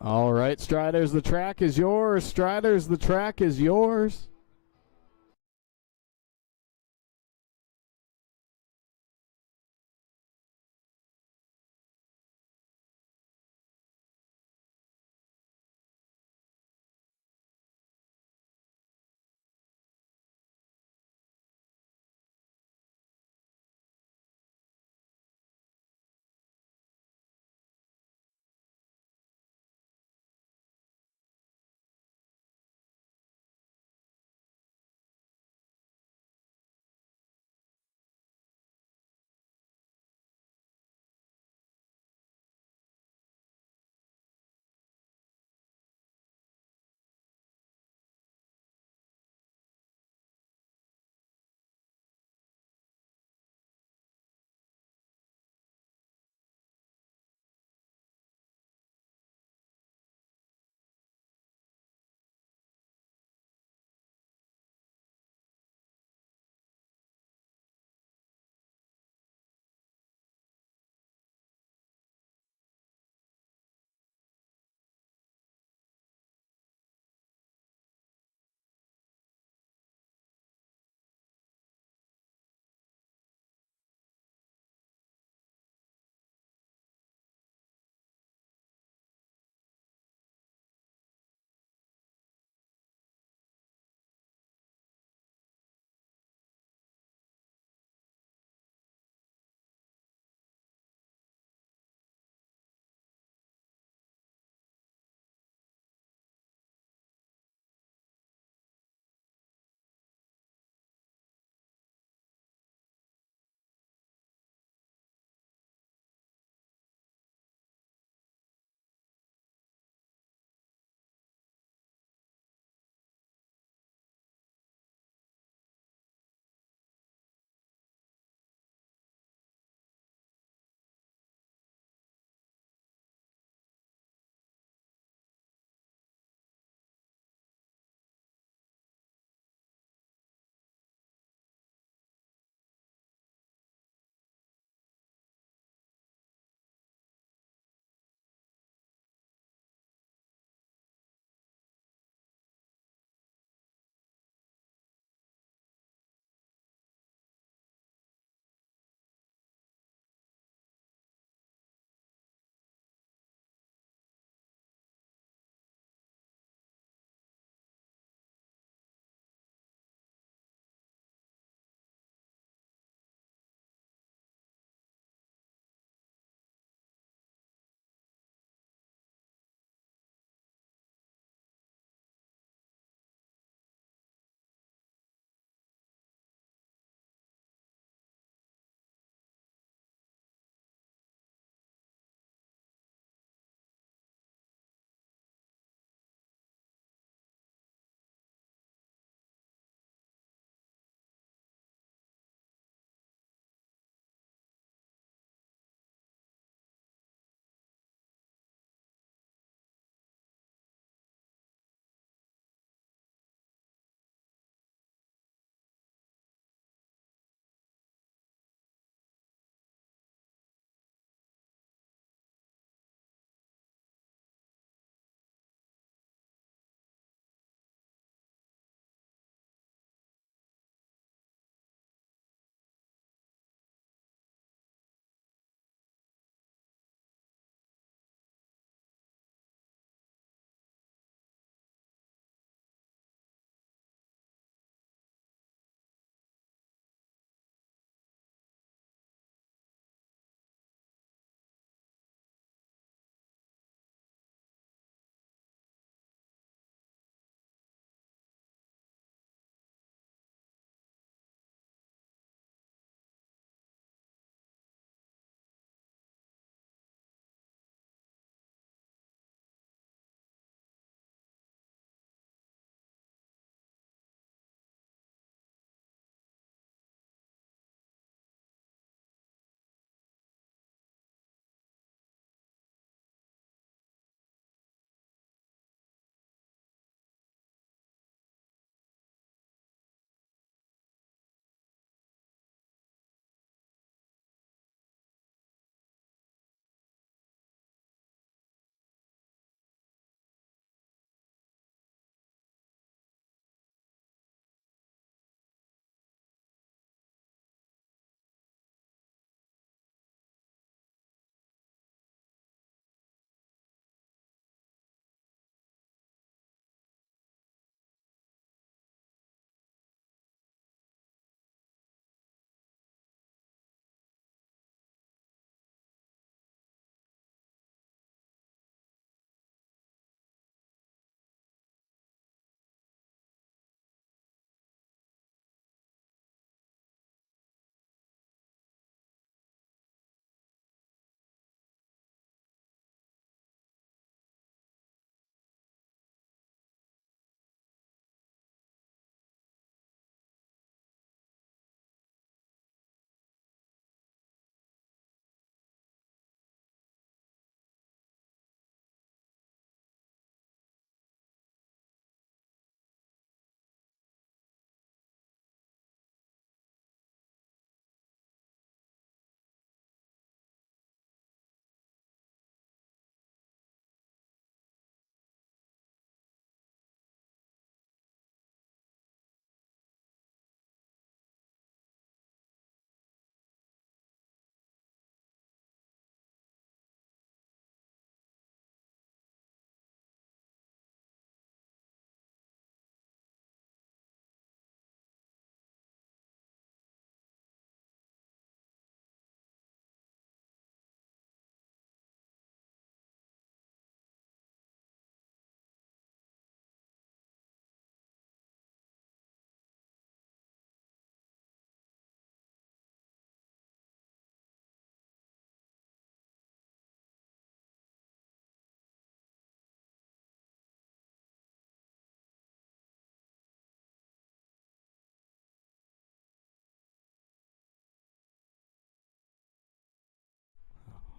All right, Striders, the track is yours. Striders, the track is yours.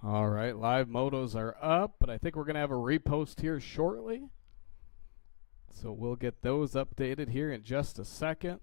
All right, live motos are up, but I think we're going to have a repost here shortly. So we'll get those updated here in just a second.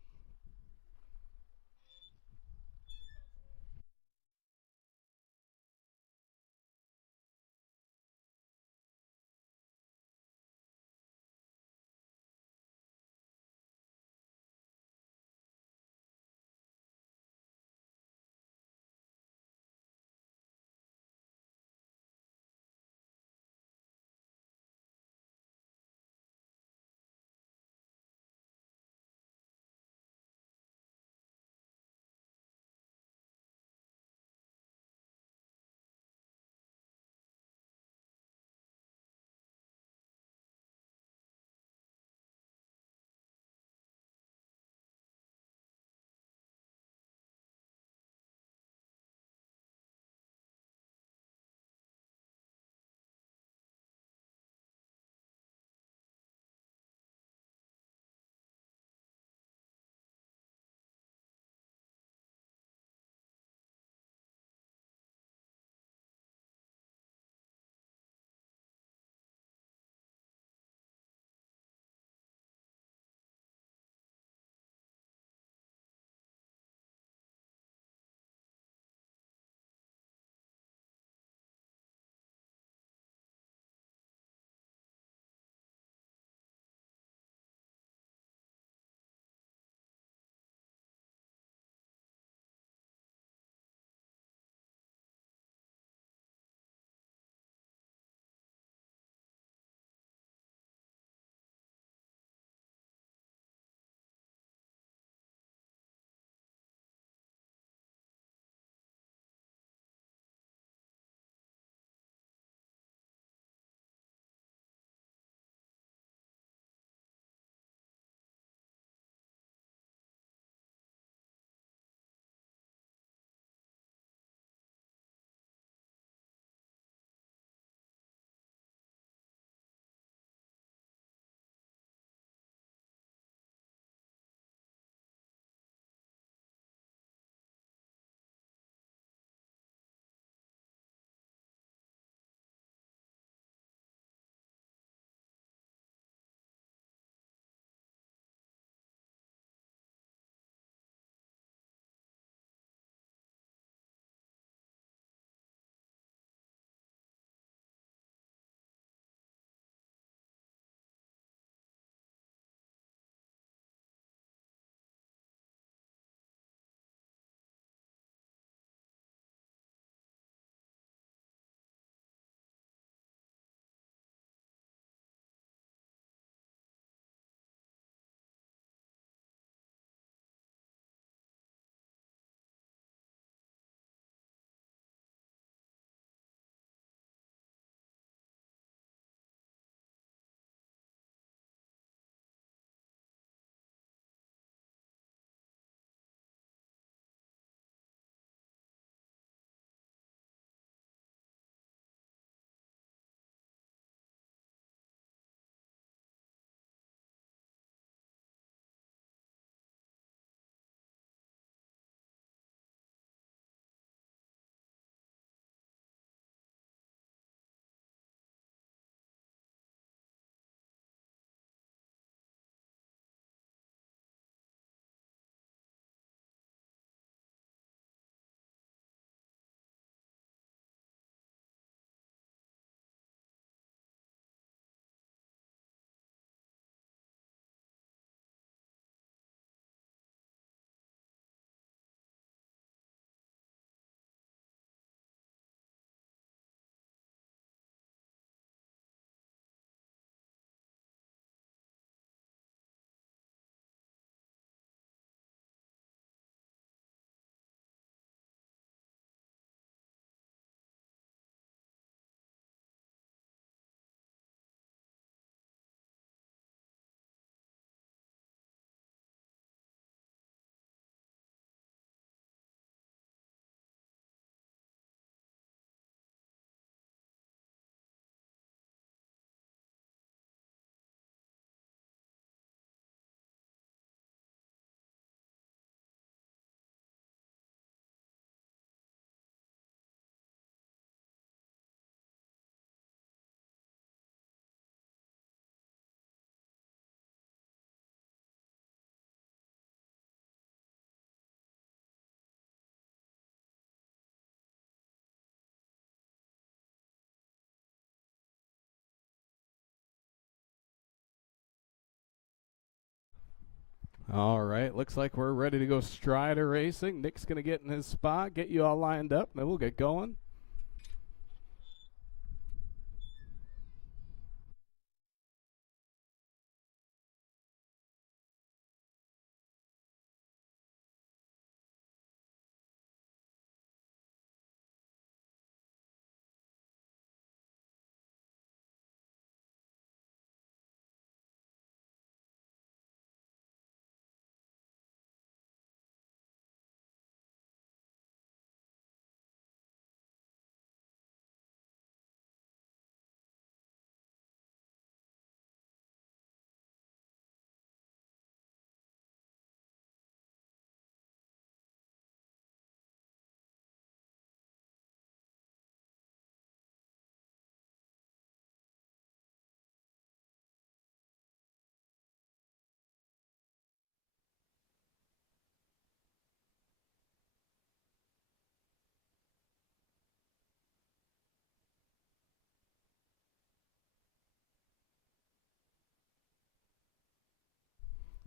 All right, looks like we're ready to go Strider Racing. Nick's going to get in his spot, get you all lined up, and then we'll get going.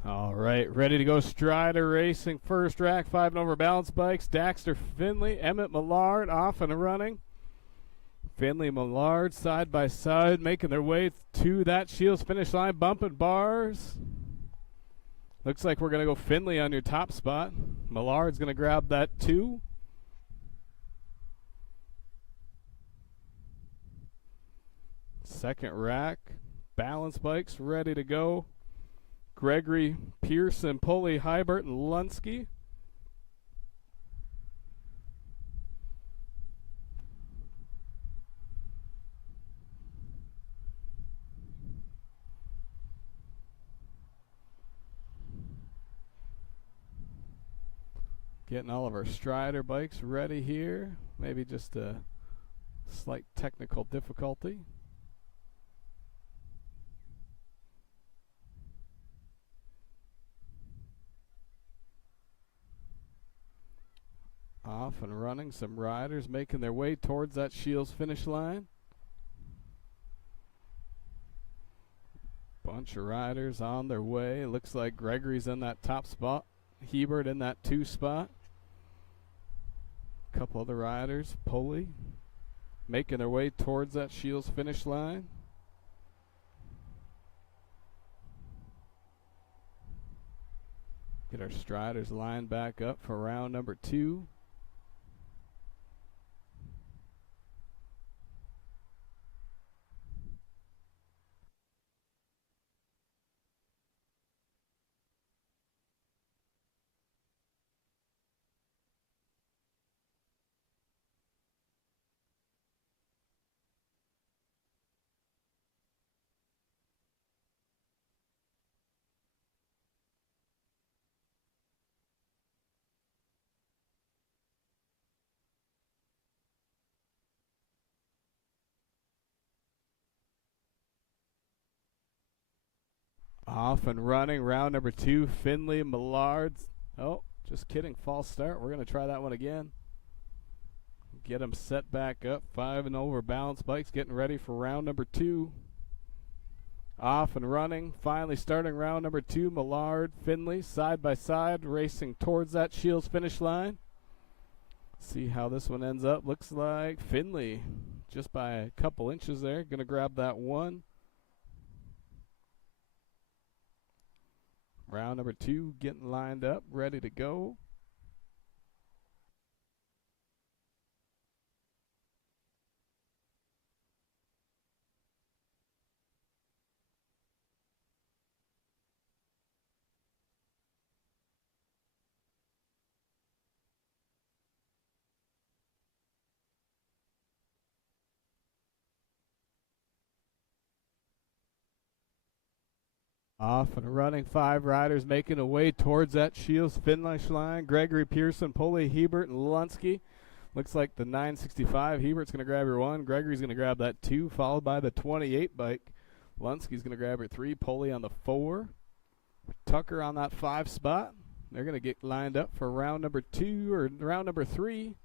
All right, ready to go Strider Racing. First rack, 5 and over balance bikes. Daxter Finley, Emmett Millard off and running. Finley Millard side by side, making their way to that Shields finish line, bumping bars. Looks like we're going to go Finley on your top spot. Millard's going to grab that 2. Second rack, balance bikes ready to go. Gregory, Pearson, Pulley, Hybert, and Lunsky. Getting all of our Strider bikes ready here. Maybe just a slight technical difficulty. Off and running, some riders making their way towards that Shields finish line. Bunch of riders on their way. Looks like Gregory's in that top spot. Hebert in that 2 spot. Couple other riders, Pulley, making their way towards that Shields finish line. Get our Striders lined back up for round number 2. Off and running, round number 2, Finley, Millard. Oh, just kidding, false start. We're going to try that one again. Get them set back up, 5 and over balance bikes, getting ready for round number 2. Off and running, finally starting round number 2, Millard, Finley, side by side, racing towards that Shields finish line. See how this one ends up. Looks like Finley, just by a couple inches there, going to grab that 1. Round number 2 getting lined up, ready to go. Off and running, 5 riders making a way towards that Shields finish line. Gregory, Pearson, Pulley, Hebert, and Lunsky. Looks like the 965. Hebert's going to grab your 1. Gregory's going to grab that 2, followed by the 28 bike. Lunsky's going to grab her 3. Pulley on the 4. Tucker on that 5 spot. They're going to get lined up for round number 2 or round number 3.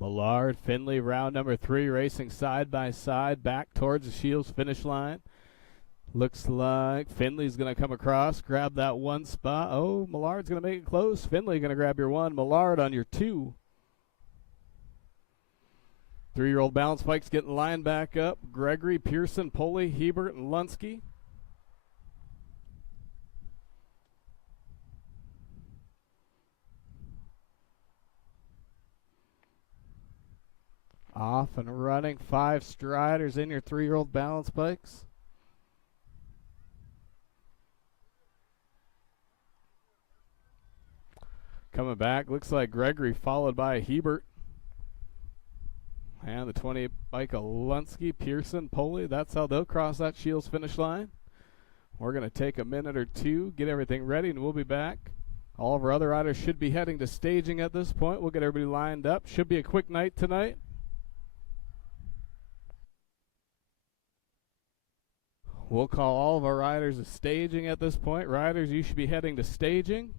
Millard, Finley, round number 3, racing side by side back towards the Shields finish line. Looks like Finley's going to come across, grab that one spot. Oh, Millard's going to make it close. Finley going to grab your 1. Millard on your 2. 3-year-old balance bikes getting lined back up. Gregory, Pearson, Poley, Hebert, and Lunsky. Off and running. 5 striders in your 3-year-old balance bikes. Coming back, looks like Gregory followed by Hebert. And the 20 bike of Lunsky, Pearson, Poley. That's how they'll cross that Shields finish line. We're going to take a minute or two, get everything ready, and we'll be back. All of our other riders should be heading to staging at this point. We'll get everybody lined up. Should be a quick night tonight. We'll call all of our riders to staging at this point. Riders, you should be heading to staging.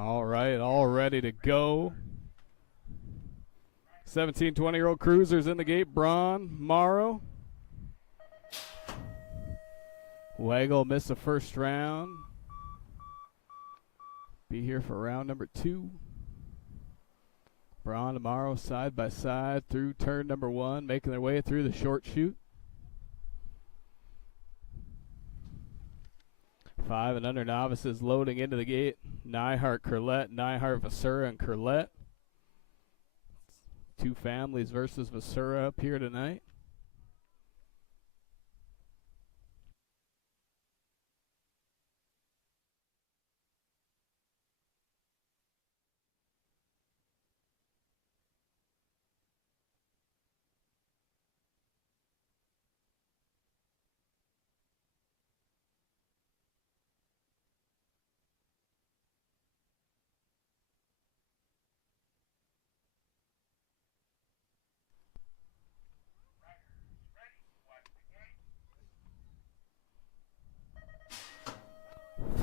All right, all ready to go. 17, 20-year-old cruisers in the gate. Braun, Morrow. Waggle missed the first round. Be here for round number 2. Braun and Morrow side by side through turn number 1, making their way through the short chute. 5 and under novices loading into the gate. Nyhart, Curlette, Nyhart, Vasura, and Curlette. 2 families versus Vasura up here tonight.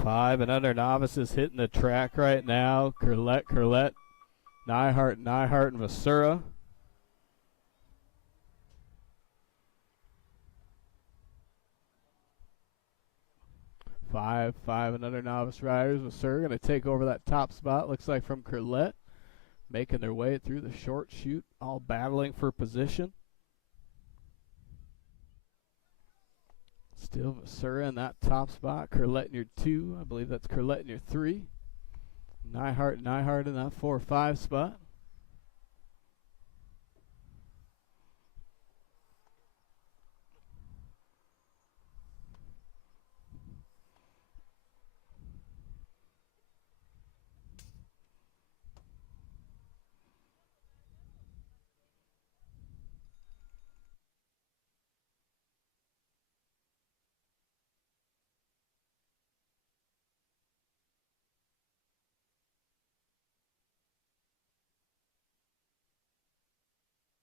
Five and under novices hitting the track right now. Curlette, Nyhart, and Vasura. Five and under novice riders. Vasura going to take over that top spot. Looks like from Curlette. Making their way through the short chute, all battling for position. Still Vasura in that top spot. Curlette in your 2. I believe that's Curlette in your 3. Nyhart in that 4 or 5 spot.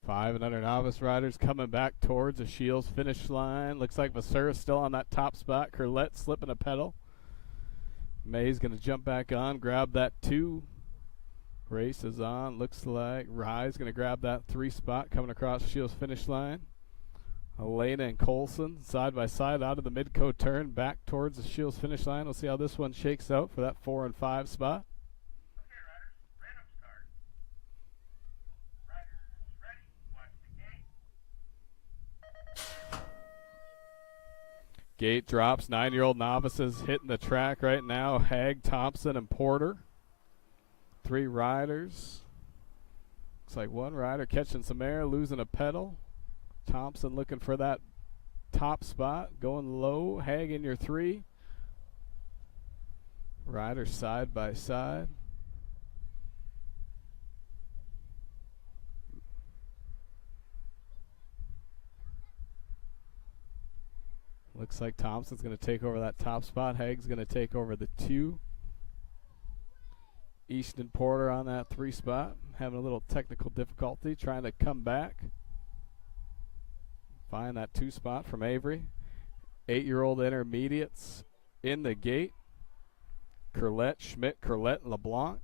Five and under novice riders coming back towards the Shields finish line. Looks like Vasura's still on that top spot. Curlette slipping a pedal. May's going to jump back on, grab that 2. Race is on. Looks like Rye's going to grab that 3 spot coming across Shields finish line. Elena and Colson side by side out of the mid-coat turn back towards the Shields finish line. We'll see how this one shakes out for that 4 and 5 spot. Gate drops. 9-year-old novices hitting the track right now. Haig, Thompson, and Porter. 3 riders. Looks like 1 rider catching some air, losing a pedal. Thompson looking for that top spot. Going low. Haig in your 3. Riders side by side. Looks like Thompson's going to take over that top spot. Haig's going to take over the 2. Easton Porter on that 3 spot. Having a little technical difficulty trying to come back. Find that 2 spot from Avery. 8-year-old intermediates in the gate. Curlette, Schmidt, Curlette, and LeBlanc.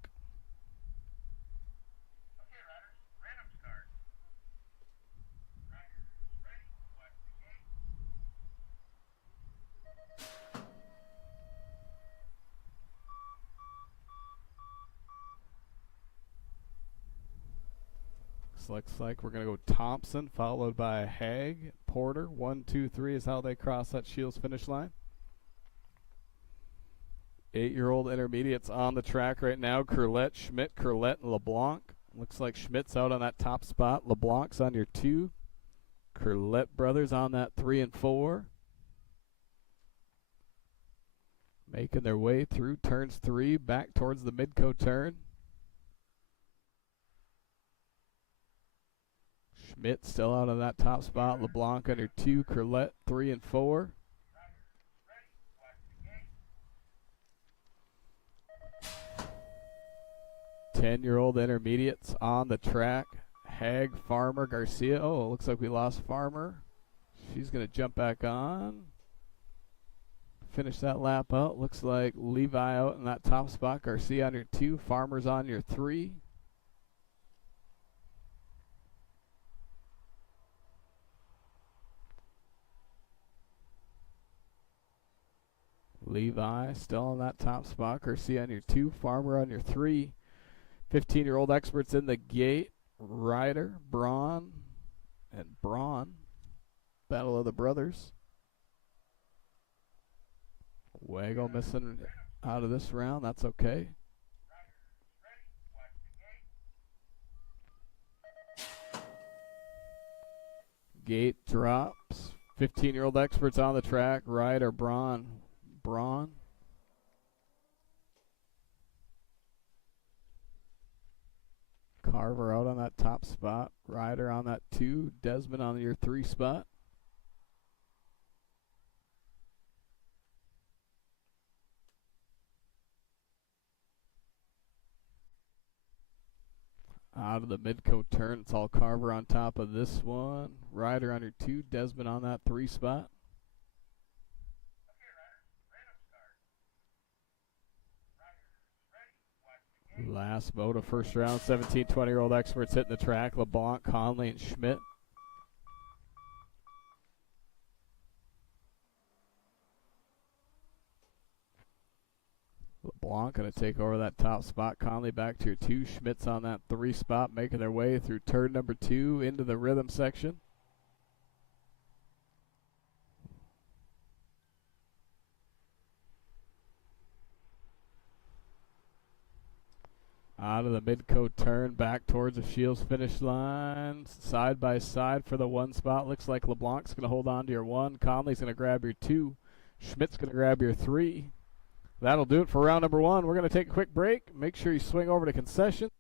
Looks like we're going to go Thompson, followed by Haig, Porter. 1, 2, 3 is how they cross that Shields finish line. 8-year-old intermediates on the track right now. Curlette, Schmidt, Curlette, and LeBlanc. Looks like Schmidt's out on that top spot. LeBlanc's on your 2. Curlette brothers on that 3 and 4. Making their way through turns 3 back towards the mid-coat turn. Schmidt still out on that top spot. LeBlanc under 2. Curlette 3 and 4. Ten-year-old intermediates on the track. Haig, Farmer, Garcia. Oh, it looks like we lost Farmer. She's going to jump back on. finish that lap out. Looks like Levi out in that top spot. Garcia on your 2. Farmer's on your 3. Levi still on that top spot. Garcia on your 2. Farmer on your 3. 15-year-old experts in the gate. Ryder, Braun, and Braun. Battle of the brothers. Wago missing out of this round. That's okay. Gate drops. 15-year-old experts on the track. Ryder, Braun. Carver out on that top spot. Ryder on that 2. Desmond on your 3 spot. Out of the Midcoat turn, it's all Carver on top of this one. Ryder on your 2. Desmond on that 3 spot. Last moto, first round. 17, 20-year-old experts hitting the track. LeBlanc, Conley, and Schmidt. LeBlanc going to take over that top spot. Conley back to your 2. Schmidt's on that 3 spot, making their way through turn number 2 into the rhythm section. Out of the Midcoat turn, back towards the Shields finish line. Side by side for the 1 spot. Looks like LeBlanc's going to hold on to your 1. Conley's going to grab your 2. Schmidt's going to grab your 3. That'll do it for round number 1. We're going to take a quick break. Make sure you swing over to concession.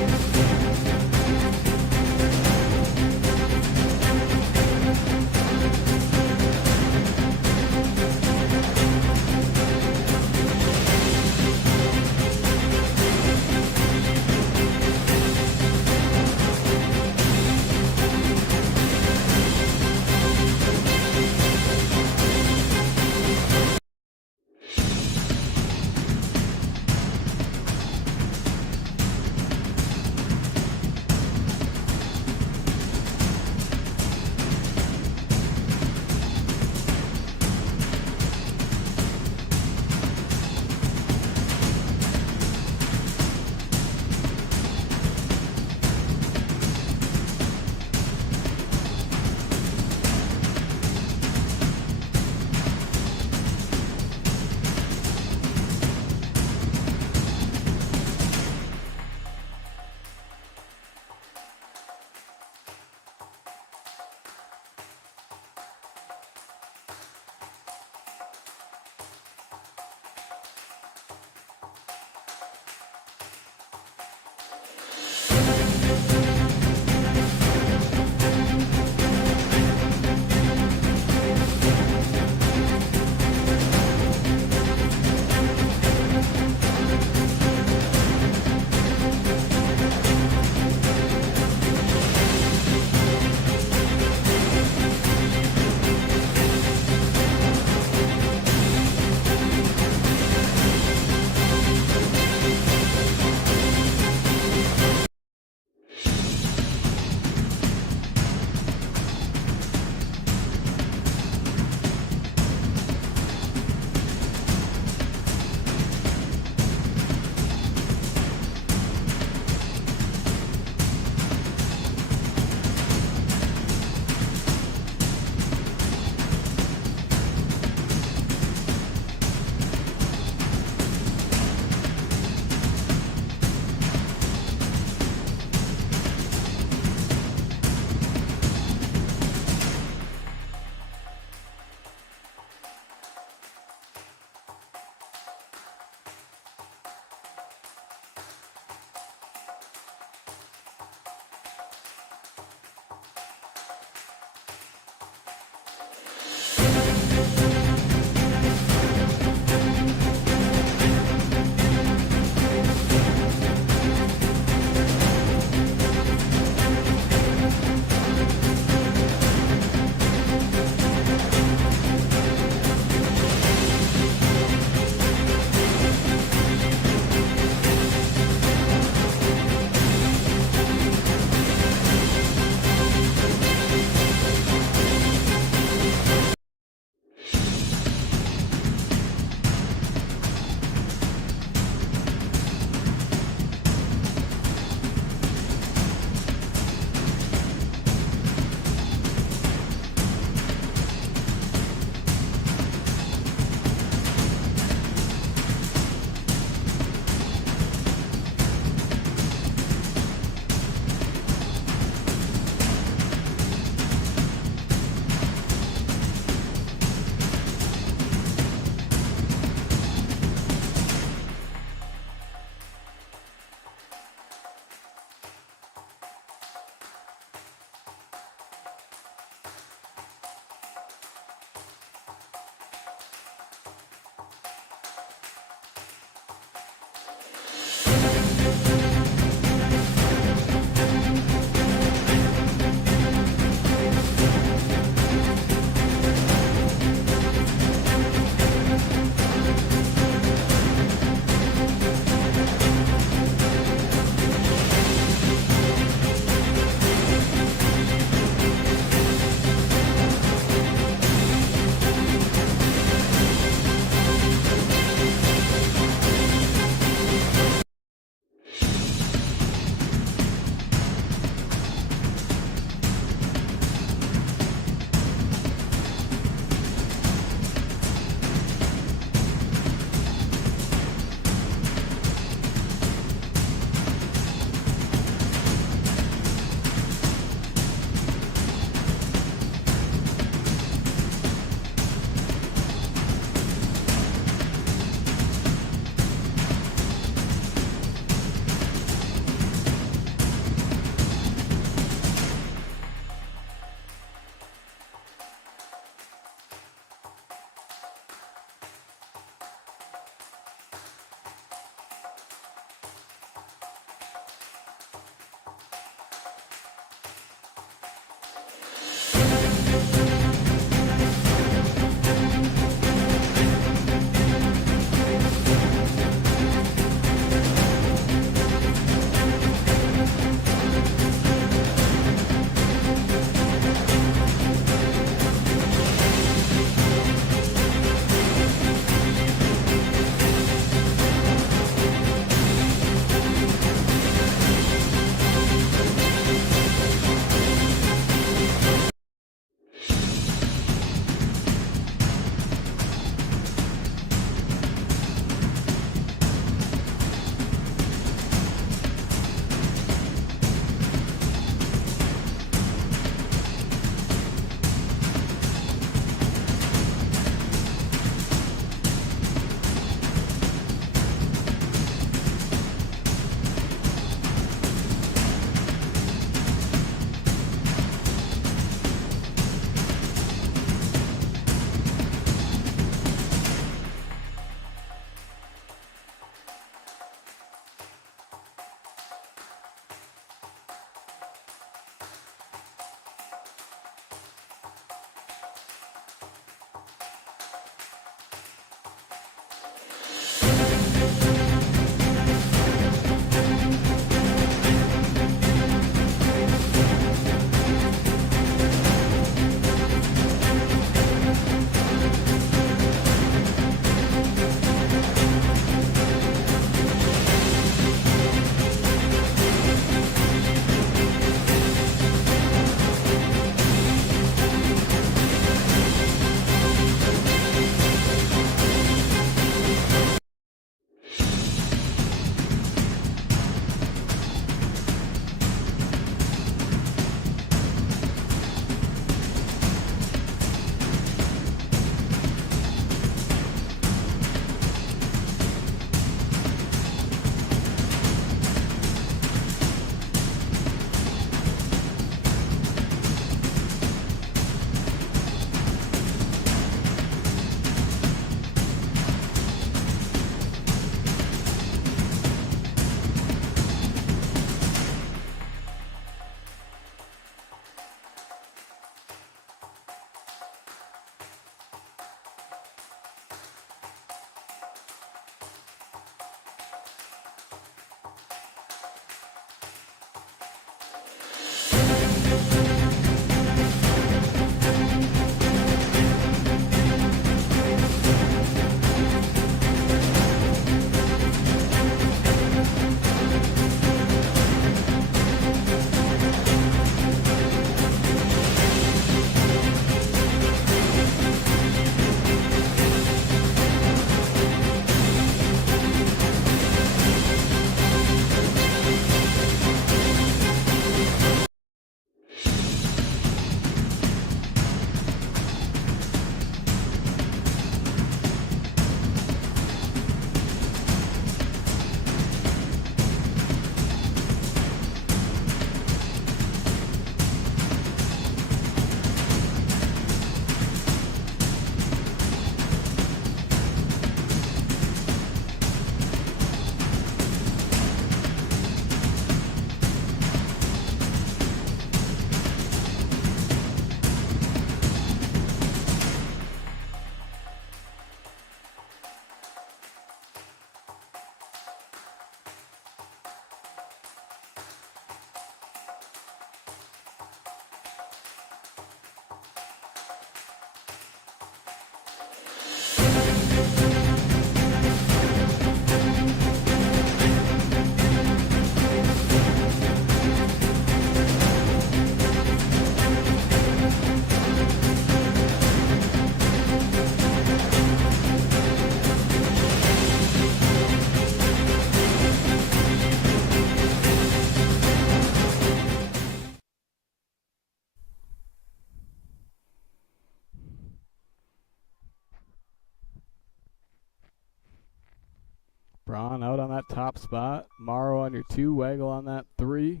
Braun out on that top spot. Morrow on your 2, Waggle on that 3.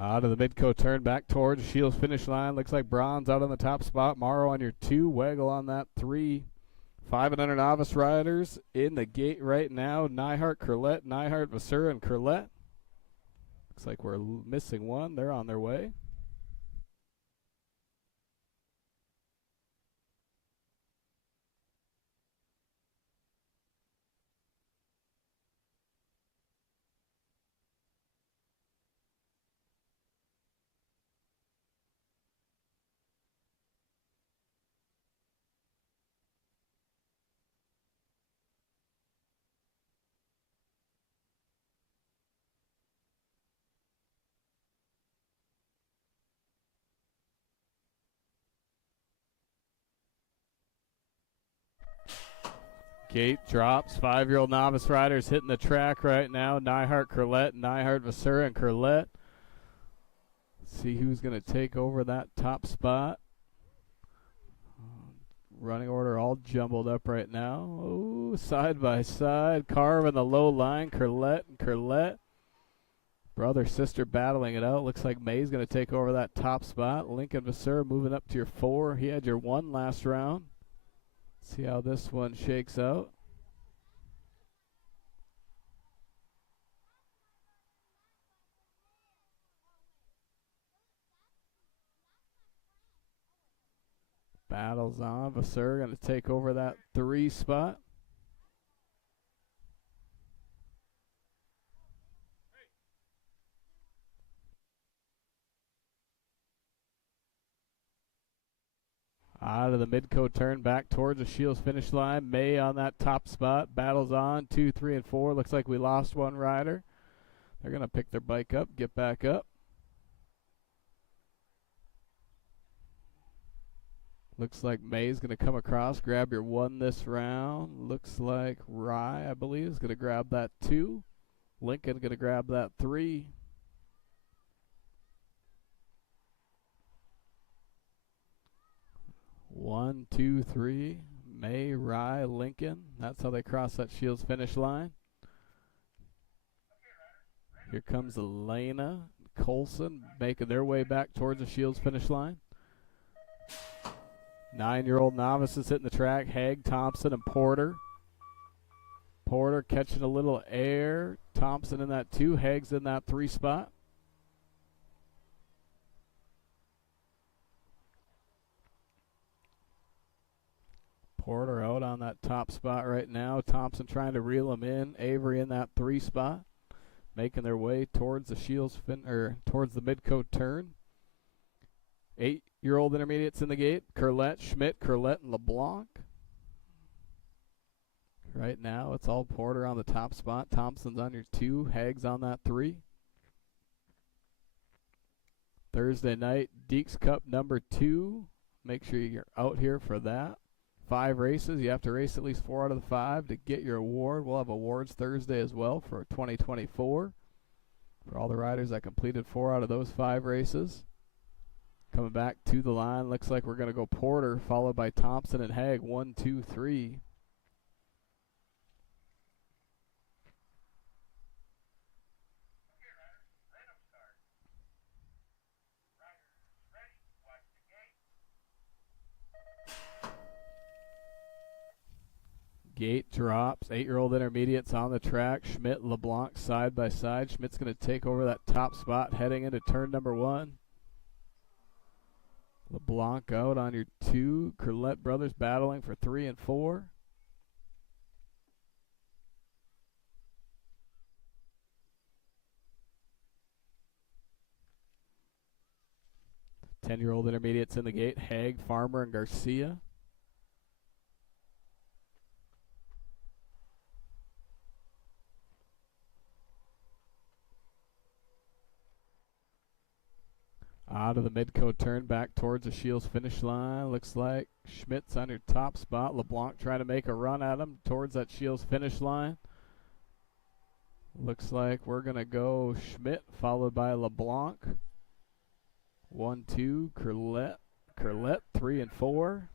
Out of the Midco turn back towards the Shields finish line. Looks like Braun's out on the top spot. Morrow on your 2, Waggle on that 3. 500 novice riders in the gate right now. Neihart, Curlette, Neihart, Vasseur, and Curlette. Looks like we're missing one. They're on their way. Gate drops. 5-year-old novice riders hitting the track right now. Neihart, Curlette, Neihart, Vasseur, and Curlette. Let's see who's going to take over that top spot. Running order all jumbled up right now. Oh, side by side. Carving the low line. Curlette and Curlette. Brother, sister battling it out. Looks like May's going to take over that top spot. Lincoln Vasseur moving up to your 4. He had your 1 last round. See how this one shakes out. Battles on. Vasseur going to take over that 3 spot. Out of the Midco turn back towards the Shields finish line. May on that top spot. Battles on. 2, 3, and 4. Looks like we lost one rider. They're going to pick their bike up, get back up. Looks like May's going to come across, grab your 1 this round. Looks like Rye, I believe, is going to grab that 2. Lincoln going to grab that 3. One, two, three. May, Rye, Lincoln. That's how they cross that Shields finish line. Here comes Elena, Colson, making their way back towards the Shields finish line. 9-year-old novices hitting the track. Haig, Thompson, and Porter. Porter catching a little air. Thompson in that 2. Haig's in that 3 spot. Porter out on that top spot right now. Thompson trying to reel him in. Avery in that 3 spot, making their way towards the Shields towards the Midco turn. 8-year-old intermediates in the gate. Curlette, Schmidt, Curlette, and LeBlanc. Right now, it's all Porter on the top spot. Thompson's on your 2. Haig's on that 3. Thursday night, Deeks Cup number 2. Make sure you're out here for that. 5 races. You have to race at least 4 out of the 5 to get your award. We'll have awards Thursday as well for 2024 for all the riders that completed 4 out of those 5 races. Coming back to the line, looks like we're going to go Porter, followed by Thompson and Haig. 1, 2, 3. Gate drops. 8-year-old intermediates on the track. Schmidt, LeBlanc side by side. Schmidt's going to take over that top spot heading into turn number 1. LeBlanc out on your 2. Curlette brothers battling for 3 and 4. Ten-year-old intermediates in the gate. Haig, Farmer, and Garcia. Out of the Midco turn back towards the Shields finish line. Looks like Schmidt's on your top spot. LeBlanc trying to make a run at him towards that Shields finish line. Looks like we're going to go Schmidt followed by LeBlanc. 1, 2, Curlette 3 and 4.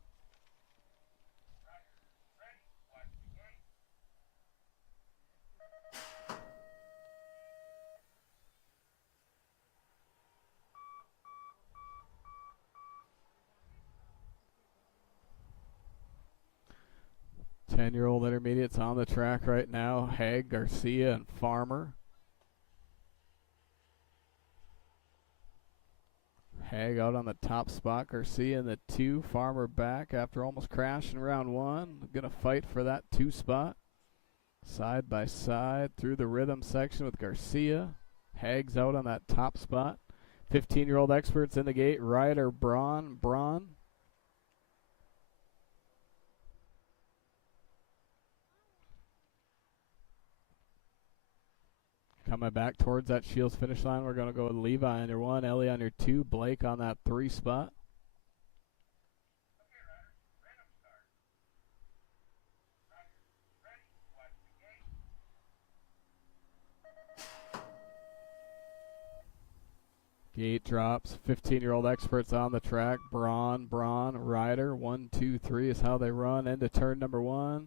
Ten-year-old intermediates on the track right now. Haig, Garcia, and Farmer. Haig out on the top spot. Garcia in the 2. Farmer back after almost crashing round 1. Gonna fight for that 2 spot. Side by side through the rhythm section with Garcia. Haig's out on that top spot. 15-year-old experts in the gate. Ryder Braun. Coming back towards that Shields finish line, we're going to go with Levi on your 1, Ellie on your 2, Blake on that 3 spot. Gate drops, 15-year-old experts on the track. Braun, Ryder, 1, 2, 3 is how they run into turn number 1.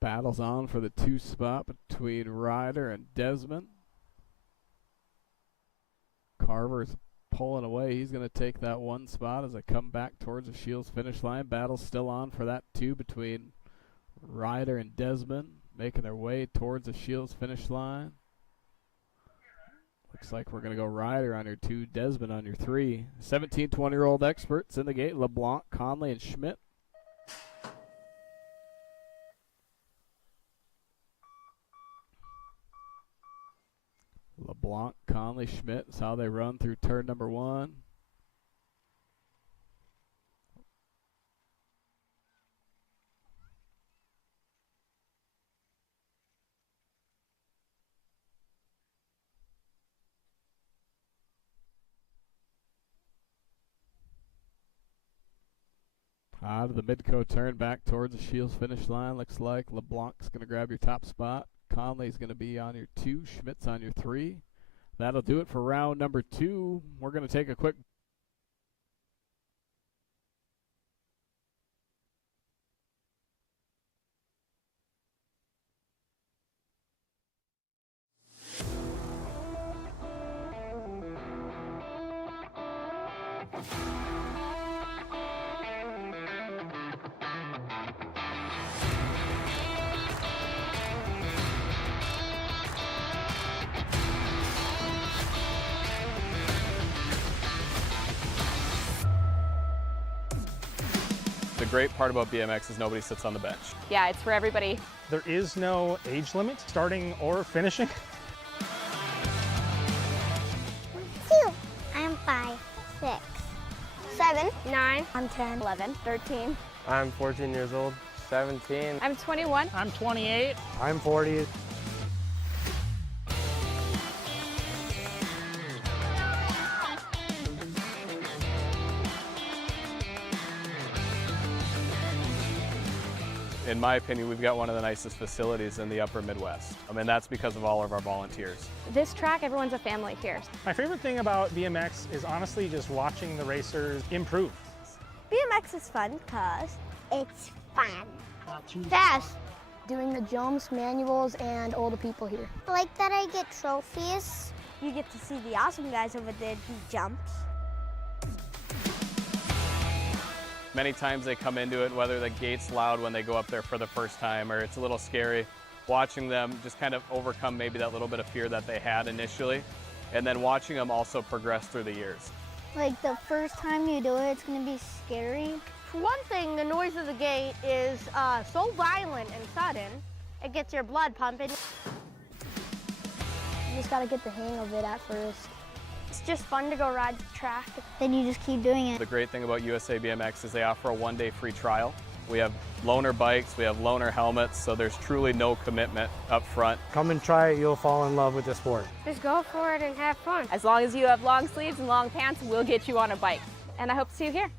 Battles on for the 2 spot between Ryder and Desmond. Carver's pulling away. He's going to take that 1 spot as they come back towards the Shields finish line. Battle's still on for that 2 between Ryder and Desmond, making their way towards the Shields finish line. Looks like we're going to go Ryder on your 2, Desmond on your 3. 17, 20-year-old experts in the gate. LeBlanc, Conley, and Schmidt. LeBlanc, Conley, Schmidt is how they run through turn number 1. Out of the Midco turn back towards the Shields finish line. Looks like LeBlanc's going to grab your top spot. Conley's going to be on your 2. Schmidt's on your 3. That'll do it for round number 2. We're going to take a quick The great part about BMX is nobody sits on the bench. Yeah, it's for everybody. There is no age limit, starting or finishing. 2. I'm 5, 6, 7, 9. I'm 10, 11, 13. I'm 14 years old. 17. I'm 21. I'm 28. I'm 40. In my opinion, we've got one of the nicest facilities in the upper Midwest. I mean, that's because of all of our volunteers. This track, everyone's a family here. My favorite thing about BMX is honestly just watching the racers improve. BMX is fun because it's fun. Fast. Doing the jumps, manuals, and all the people here. I like that I get trophies. You get to see the awesome guys over there do jumps. Many times they come into it, whether the gate's loud when they go up there for the first time or it's a little scary, watching them just kind of overcome maybe that little bit of fear that they had initially, and then watching them also progress through the years. Like the first time you do it, it's gonna be scary. For one thing, the noise of the gate is so violent and sudden, it gets your blood pumping. You just gotta get the hang of it at first. It's just fun to go ride the track. Then you just keep doing it. The great thing about USA BMX is they offer a one-day free trial. We have loaner bikes, we have loaner helmets, so there's truly no commitment up front. Come and try it, you'll fall in love with the sport. Just go for it and have fun. As long as you have long sleeves and long pants, we'll get you on a bike. And I hope to see you here.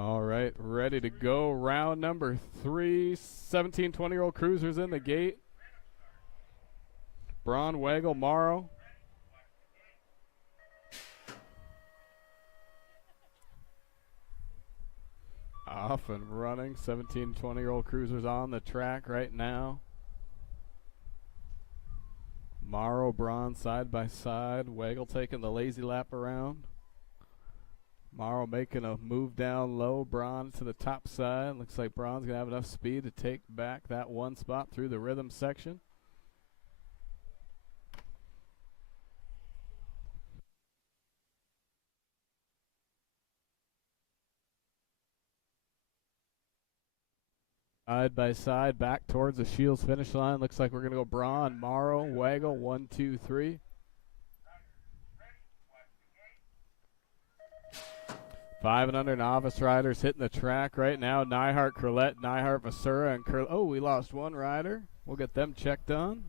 All right, ready to go. Round number 3. 17, 20-year-old cruisers in the gate. Braun, Wagel, Morrow. Off and running. 17, 20-year-old cruisers on the track right now. Morrow, Braun side by side. Wagel taking the lazy lap around. Morrow making a move down low. Braun to the top side. Looks like Braun's going to have enough speed to take back that one spot through the rhythm section. Side by side, back towards the Shields finish line. Looks like we're going to go Braun, Morrow, Wagel, 1, 2, 3. Five and under novice riders hitting the track right now. Neihart, Curlette, Neihart, Vasura, and Curlette. Oh, we lost one rider. We'll get them checked on.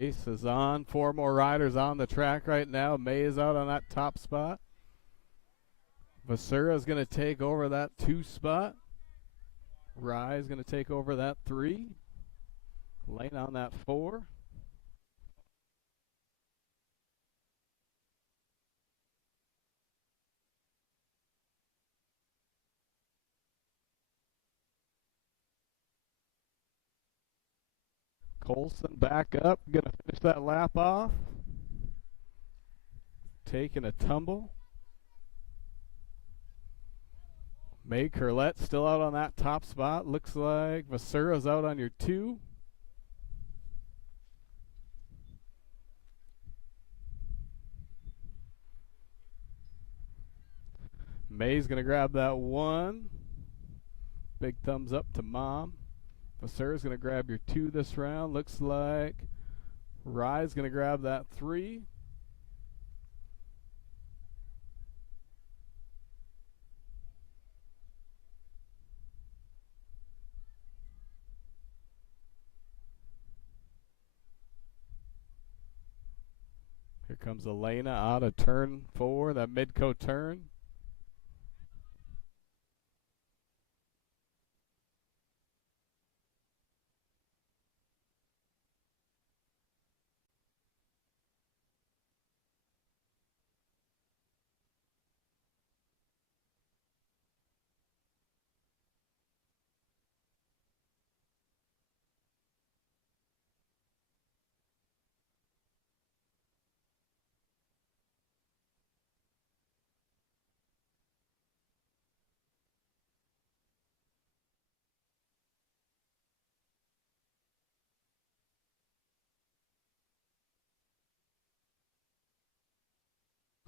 Ace is on. 4 more riders on the track right now. May is out on that top spot. Vasura is going to take over that 2 spot. Rye is going to take over that 3. Lane on that 4. Colson back up, going to finish that lap off. Taking a tumble. May Curlette still out on that top spot. Looks like Vasura's out on your 2. May's going to grab that 1. Big thumbs up to Mom. Vasura's going to grab your 2 this round. Looks like Rye's going to grab that 3. Here comes Elena out of turn 4, that Midco turn.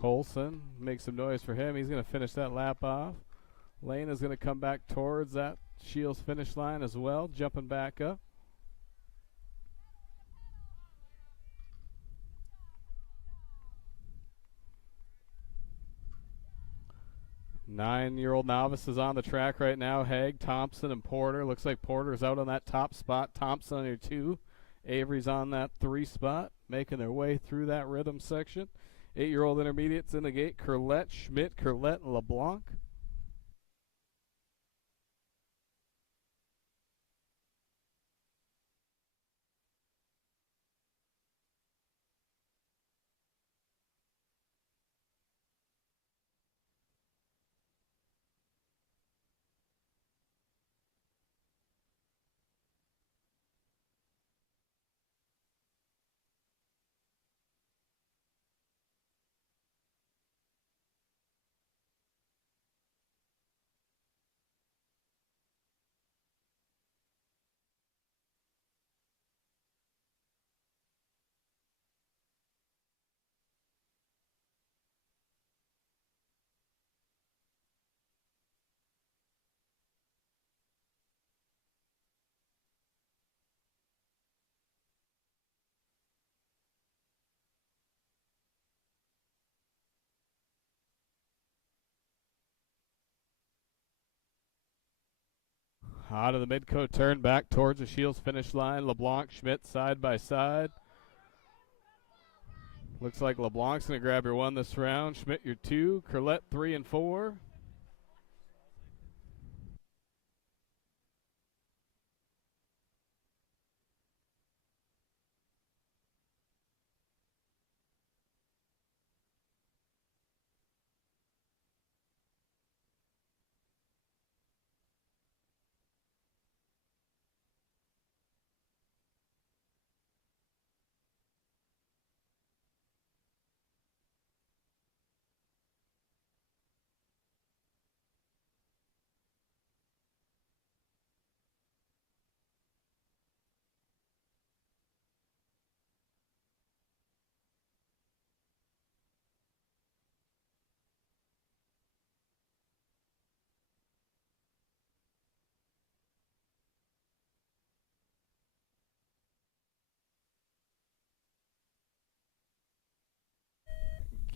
Colson, make some noise for him. He's going to finish that lap off. Lane is going to come back towards that Shields finish line as well, jumping back up. Nine-year-old novice is on the track right now. Haig, Thompson, and Porter. Looks like Porter's out on that top spot. Thompson on your 2. Avery's on that 3 spot, making their way through that rhythm section. 8-year-old intermediates in the gate. Curlette, Schmidt, Curlette, and LeBlanc. Out of the mid-coat turn back towards the Shields finish line. LeBlanc, Schmidt side by side. Looks like LeBlanc's going to grab your 1 this round. Schmidt your 2. Curlette 3 and 4.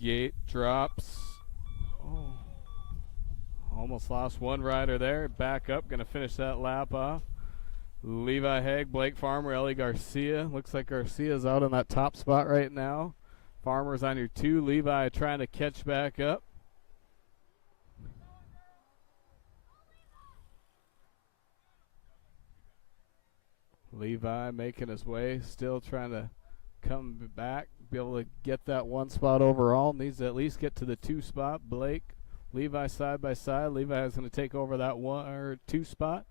Gate drops. Oh. Almost lost 1 rider there. Back up, going to finish that lap off. Levi Haig, Blake Farmer, Ellie Garcia. Looks like Garcia's out on that top spot right now. Farmer's on your 2. Levi trying to catch back up. Levi making his way, still trying to come back, be able to get that 1 spot overall. Needs to at least get to the 2 spot. Blake, Levi side by side. Levi is going to take over that 1 or 2 spot.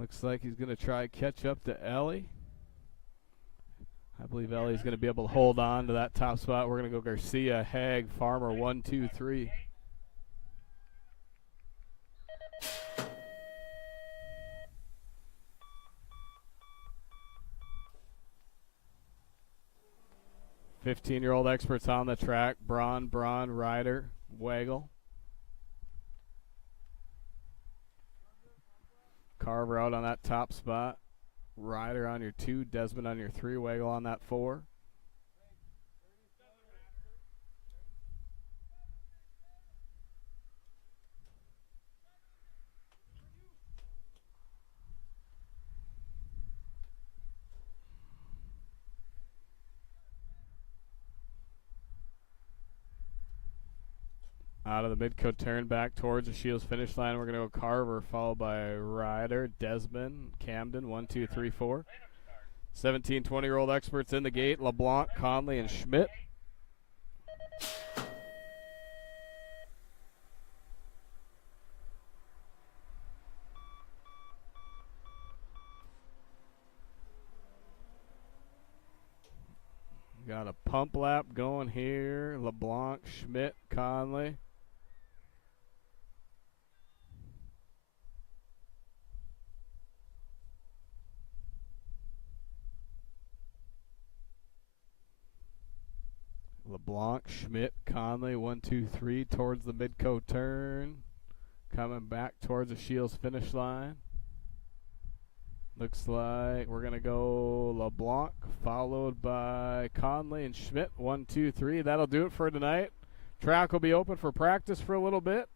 Looks like he's going to try catch up to Ellie. I believe Ellie's going to be able to hold on to that top spot. We're going to go Garcia, Haig, Farmer, 1, 2, 3. Fifteen-year-old experts on the track. Braun, Ryder, Wagle. Carver out on that top spot. Ryder on your 2, Desmond on your 3, Wagle on that 4. Out of the mid-coat turn back towards the Shields finish line. We're going to go Carver, followed by Ryder, Desmond, Camden, 1, 2, 3, 4. 17, 20-year-old experts in the gate. LeBlanc, Conley, and Schmidt. Got a pump lap going here. LeBlanc, Schmidt, Conley. LeBlanc, Schmidt, Conley, 1, 2, 3 towards the mid-coat turn. Coming back towards the Shields finish line. Looks like we're going to go LeBlanc, followed by Conley and Schmidt, 1, 2, 3. That'll do it for tonight. Track will be open for practice for a little bit.